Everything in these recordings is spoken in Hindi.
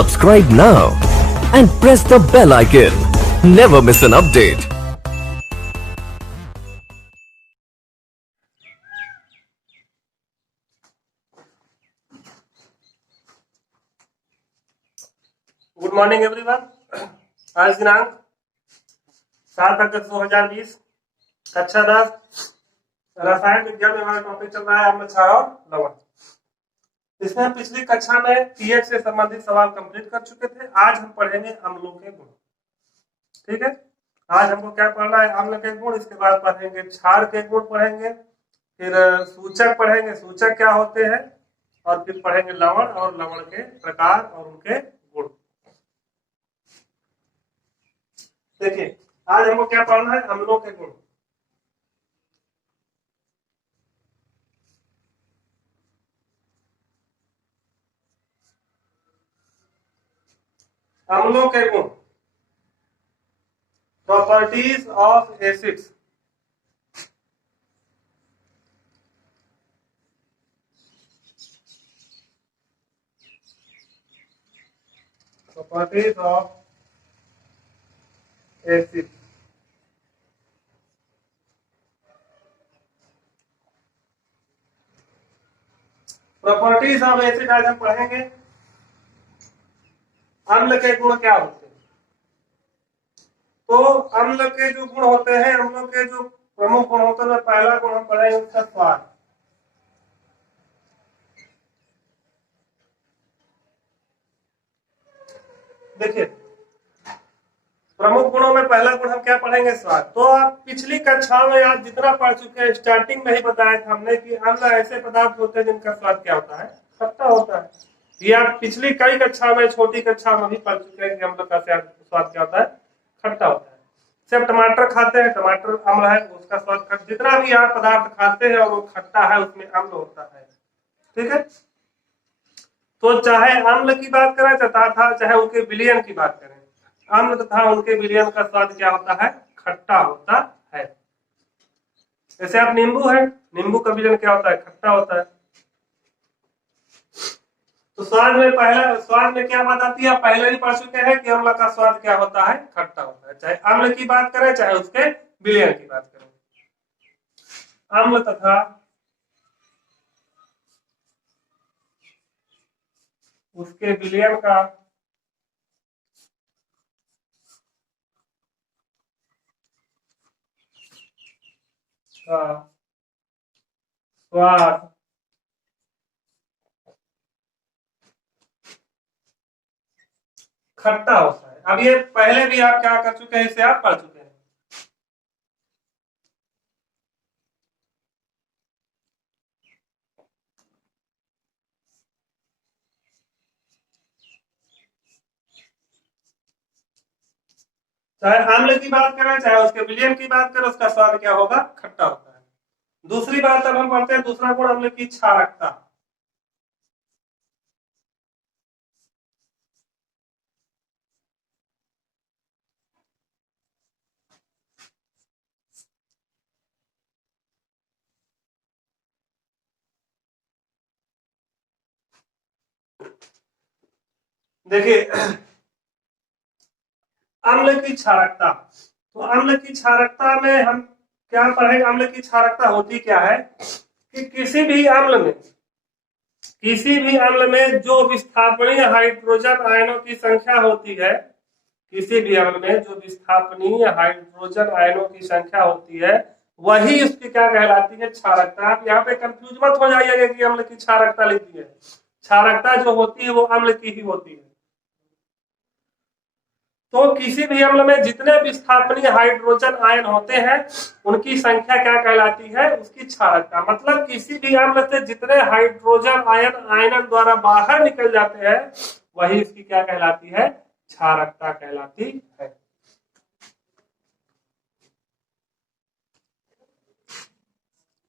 Subscribe now and press the bell icon. Never miss an update. Good morning everyone. आज दिनांक 7 अगस्त 2020, कक्षा 10 रसायन विज्ञान में हमारा टॉपिक चल रहा है अम्ल क्षार और लवण। इसमें हम पिछली कक्षा में पीएच से संबंधित सवाल कंप्लीट कर चुके थे। आज हम पढ़ेंगे अम्लों के गुण। ठीक है, आज हमको क्या पढ़ना है? अम्ल के गुण। इसके बाद पढ़ेंगे क्षार के गुण पढ़ेंगे, फिर सूचक पढ़ेंगे, सूचक क्या होते हैं, और फिर पढ़ेंगे लवण और लवण के प्रकार और उनके गुण। देखिए, आज हमको क्या पढ़ना है? अम्लों के गुण। अम्लों के गुण, properties of acids. Properties of acid. Properties of acid आज हम पढ़ेंगे। अम्ल के गुण क्या होते हैं? तो अम्ल के जो गुण होते हैं, अम्लों के जो प्रमुख गुण होते हैं, पहला गुण हम पढ़ेंगे उसका स्वाद। देखिए, प्रमुख गुणों में पहला गुण हम क्या पढ़ेंगे? स्वाद। तो आप पिछली कक्षाओं में आप जितना पढ़ चुके हैं, स्टार्टिंग में ही बताया था हमने कि अम्ल ऐसे पदार्थ होते हैं जिनका स्वाद क्या होता है? खट्टा होता है। ये आप पिछली कई कक्षा में, छोटी कक्षा में भी पढ़ चुके हैं कि अम्ल का स्वाद क्या होता है? खट्टा होता है। जब टमाटर खाते हैं, टमाटर अम्ल है, उसका स्वाद खट्टा। जितना भी आप पदार्थ खाते हैं और वो खट्टा है, उसमें अम्ल होता है। ठीक है, तो चाहे अम्ल की बात करें तथा चाहे उनके विलयन की बात करें, अम्ल तथा उनके विलयन का स्वाद क्या होता है? खट्टा होता है। जैसे आप नींबू है, नींबू का विलयन क्या होता है? खट्टा होता है। तो स्वाद में क्या बात आती है? आप पहले ही पढ़ चुके हैं कि अम्ल का स्वाद क्या होता है? खट्टा होता है। चाहे अम्ल की बात करें, चाहे उसके विलयन की बात करें, अम्ल तथा उसके विलयन का स्वाद खट्टा होता है। अब ये पहले भी आप क्या कर चुके हैं, इसे आप पढ़ चुके हैं। चाहे अम्ल की बात करें, चाहे उसके विलयन की बात करें, उसका स्वाद क्या होगा? खट्टा होता है। दूसरी बात अब हम पढ़ते हैं, दूसरा गुण अम्ल की क्षारकता। देखिए, अम्ल की क्षारकता। तो अम्ल की क्षारकता में हम क्या पढ़ेंगे? अम्ल की क्षारकता होती क्या है कि किसी भी अम्ल में जो विस्थापनीय हाइड्रोजन आयनों की संख्या होती है, किसी भी अम्ल में जो विस्थापनीय हाइड्रोजन आयनों की संख्या होती है, वही उसकी क्या कहलाती है? क्षारकता। आप यहाँ पे कंफ्यूज मत हो जाइएगा कि अम्ल की क्षारकता लिखी है। क्षारकता जो होती है वो अम्ल की ही होती है। तो किसी भी अम्ल में जितने विस्थापनीय हाइड्रोजन आयन होते हैं, उनकी संख्या क्या कहलाती है? उसकी क्षारकता। मतलब किसी भी अम्ल से जितने हाइड्रोजन आयन द्वारा बाहर निकल जाते हैं, वही इसकी क्या कहलाती है? क्षारकता कहलाती है।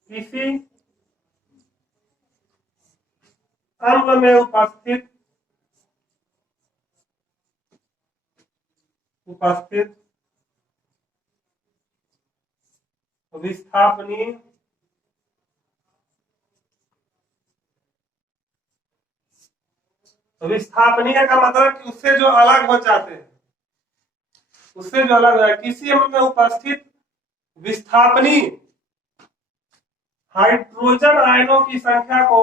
किसी अम्ल में उपस्थित विस्थापनीय तो विस्थापनीय का मतलब कि उससे जो अलग हो जाते हैं, उससे जो अलग है किसी अम्ल में उपस्थित विस्थापनीय हाइड्रोजन आयनों की संख्या को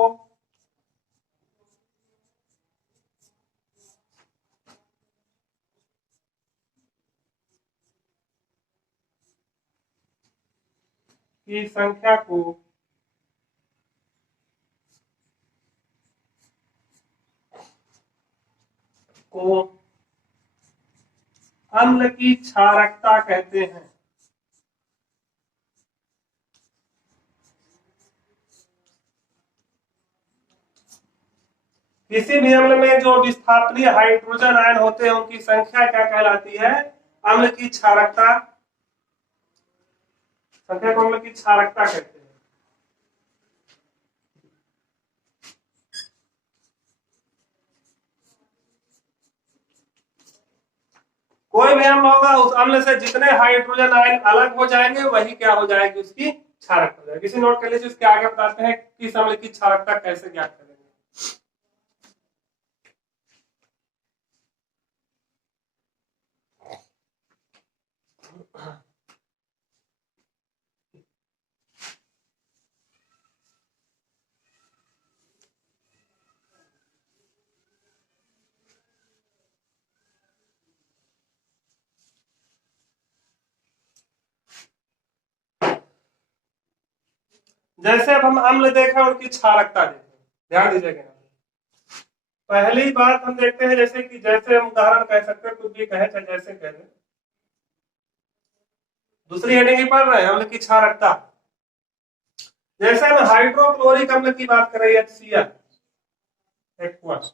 को अम्ल की क्षारकता कहते हैं। किसी भी अम्ल में जो विस्थापनीय हाइड्रोजन आयन होते हैं उनकी संख्या क्या कहलाती है? अम्ल की क्षारकता। संख्या को अम्ल की क्षारकता कहते हैं। कोई भी अम्ल होगा उस अम्ल से जितने हाइड्रोजन आयन अलग हो जाएंगे वही क्या हो जाएगी? उसकी क्षारकता हो जाएगी। इसी नोट कर लीजिए, उसके आगे बताते हैं किस अम्ल की क्षारकता कैसे ज्ञात करेंगे। जैसे अब हम अम्ल देखें उनकी क्षारकता देखें, ध्यान दीजिएगा। पहली बात हम देखते हैं जैसे कि जैसे हम उदाहरण कह सकते हैं, कुछ भी कहे चाहे जैसे कह दें। दूसरी हेडिंग ही पढ़ रहे हैं, अम्ल की क्षारकता। जैसे हम हाइड्रोक्लोरिक अम्ल की बात करें, HCl एक्वस।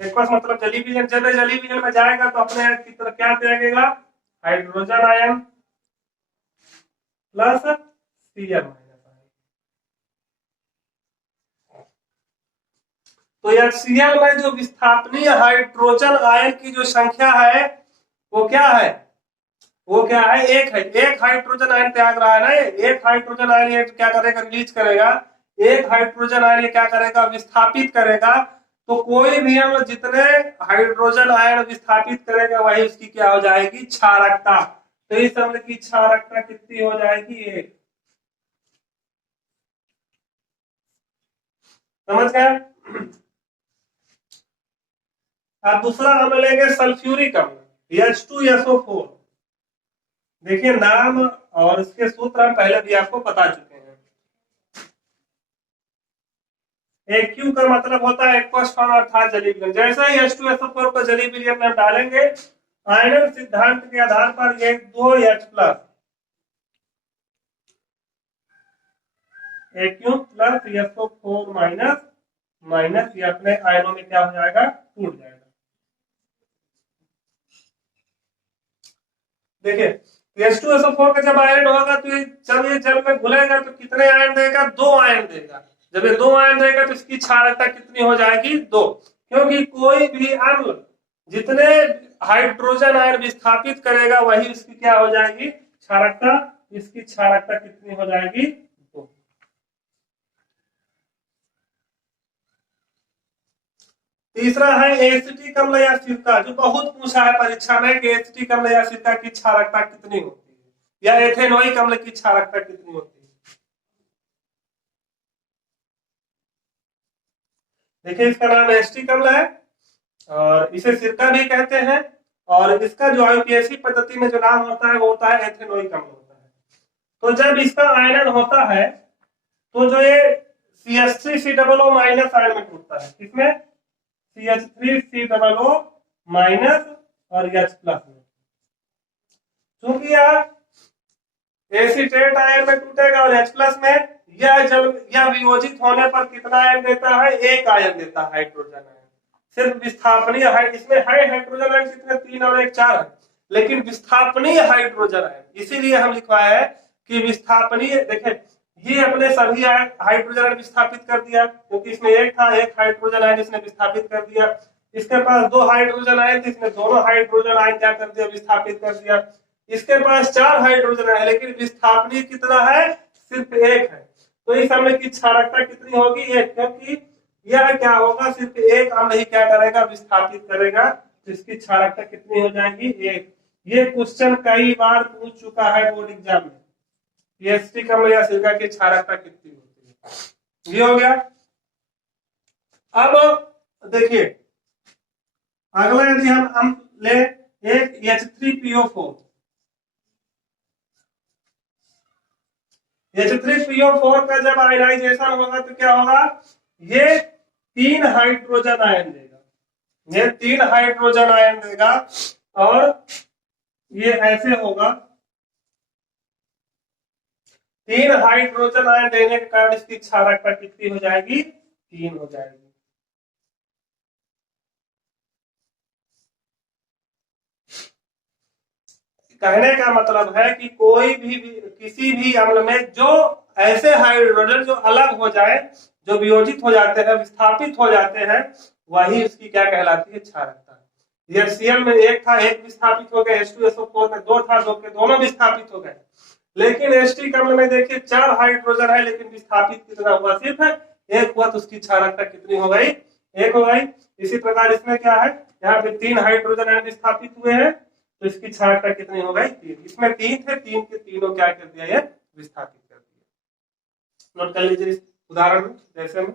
एक्वस मतलब जलीय विलयन। जब जलीय विलयन में जाएगा तो अपने की तरफ क्या त्यागेगा? Hydrogen ion plus Cl minus ion. तो HCl में जो विस्थापनीय हाइड्रोजन आयन की जो संख्या है वो क्या है? वो क्या है? एक है। एक हाइड्रोजन आयन त्याग रहा है ना, एक हाइड्रोजन आयन ये क्या करेगा? रिलीज करेगा। एक हाइड्रोजन आयन ये क्या करेगा? विस्थापित करेगा। तो कोई भी अम्ल जितने हाइड्रोजन आयन विस्थापित करेगा वही उसकी क्या हो जाएगी? क्षारकता। तो इस अम्ल की क्षारकता कितनी हो जाएगी? 1। समझ गए? अब दूसरा अम्ल लेंगे सल्फ्यूरिक अम्ल, H2SO4। देखिए नाम और इसके सूत्र हम पहले भी आपको बता चुके हैं। एक्यू का मतलब होता है एक्वस फॉर्म अर्थात जलीय विलयन। जैसे ही H2SO4 को जलीय विलयन में डालेंगे आयनन सिद्धांत के आधार पर ये 2H plus aq plus SO4 minus minus ये अपने आयनों में क्या हो जाएगा? टूट जाएगा। देखिए H2SO4 का जब आयन होगा तो जब ये जल में घुलेगा तो कितने आयन देगा? 2 आयन देगा। जब ये 2 आयन देगा तो इसकी क्षारकता कितनी हो जाएगी? 2। क्योंकि कोई भी अम्ल जितने हाइड्रोजन आयन विस्थापित करेगा वही उसकी क्या हो जाएगी? क्षारकता। इसकी क्षारकता कितनी हो जाएगी? 2। तीसरा है एसिटिक अम्ल या सिरका, जो बहुत पूछा है परीक्षा में कि एसिटिक अम्ल या सिरका की क्षारकता कितनी होती है, या एथेनोइक अम्ल की क्षारकता कितनी होती है। देखिए इसका नाम एसिटिक अम्ल है और इसे सिरका भी कहते हैं, और इसका जो आईयूपीएसी पद्धति में जो नाम होता है वो होता है एथेनोइक अम्ल होता है। तो जब इसका आयनन होता है तो जो ये CH3COO माइनस आयन में टूटता है। किसमें? CH3COO माइनस और H प्लस में। क्योंकि यह एसीटेट आयन में टूटेगा और H प्लस में यह वियोजित होने पर कितना आयन देता है? 1 आयन देता है हाइड्रोजन आयन। सिर्फ विस्थापनीय इसमें है हाइड्रोजन आयन कितने? 3 और 1 4 है, लेकिन विस्थापनीय हाइड्रोजन आयन इसीलिए हम लिखवाया है कि विस्थापनीय। देखें ये अपने सभी हाइड्रोजन आयन विस्थापित कर दिया, क्योंकि इसमें एक था, एक हाइड्रोजन आयन इसने विस्थापित कर दिया। इसके पास 2 हाइड्रोजन आयन थे, इसने दोनों हाइड्रोजन आयन क्या कर दिया? विस्थापित कर दिया। इसके पास 4 हाइड्रोजन आयन, लेकिन विस्थापनीय कितना है? सिर्फ 1 है। तो इस अम्ल की क्षारकता कितनी होगी? 1, क्योंकि यह क्या होगा, सिर्फ एक अम्ल ही क्या करेगा, विस्थापित करेगा। तो इसकी क्षारकता कितनी हो जाएगी, 1। ये क्वेश्चन कई बार पूछ चुका है बोर्ड एग्जाम में, एसिटिक अम्ल या सिरका की क्षारकता कितनी होती है। ये हो गया। अब देखिए अगला यदि हम ले एक H3PO4, H3PO4 का जब आयनाइजेशन होगा तो क्या होगा, ये 3 हाइड्रोजन आयन देगा, ये 3 हाइड्रोजन आयन देगा और ये ऐसे होगा। 3 हाइड्रोजन आयन देने के कारण इसकी क्षारकता कितनी हो जाएगी, 3 हो जाएगी। कहने का मतलब है कि कोई भी किसी भी अम्ल में जो ऐसे हाइड्रोजन जो अलग हो जाए, जो वियोजित हो जाते हैं, विस्थापित हो जाते हैं, वही उसकी क्या कहलाती है, क्षारकता। HCl में एक था, एक विस्थापित हो गया, H2SO4 में 2 था, 2 के दोनों विस्थापित हो गए। लेकिन एस्टिक अम्ल में देखिए 4 हाइड्रोजन है, लेकिन विस्थापित कितना हुआ, सिर्फ 1 हुआ, तो उसकी क्षारकता कितनी हो गई, 1 हो गई। इसी प्रकार इसमें क्या है, यहाँ पे 3 हाइड्रोजन विस्थापित हुए हैं, तो इसकी क्षारकता कितनी हो गई, 3। इसमें 3 थे, 3 के तीनों क्या कर दिया, ये विस्थापित कर दिया। नोट कर लीजिए इस उदाहरण में जैसे में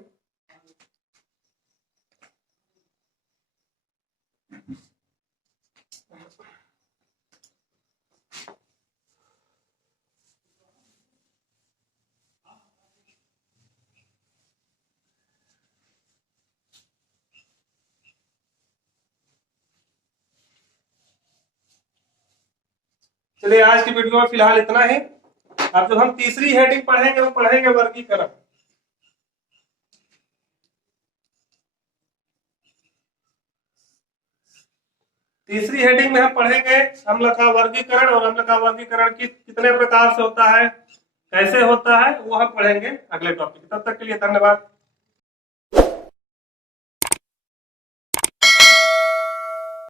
चलिए आज की वीडियो में फिलहाल इतना ही। अब जब हम तीसरी हेडिंग पढ़ेंगे वो पढ़ेंगे वर्गीकरण। तीसरी हेडिंग में हम पढ़ेंगे अम्ल का वर्गीकरण, और अम्ल का वर्गीकरण कितने प्रकार से होता है, कैसे होता है, वो हम पढ़ेंगे अगले टॉपिक। तब तक के लिए धन्यवाद।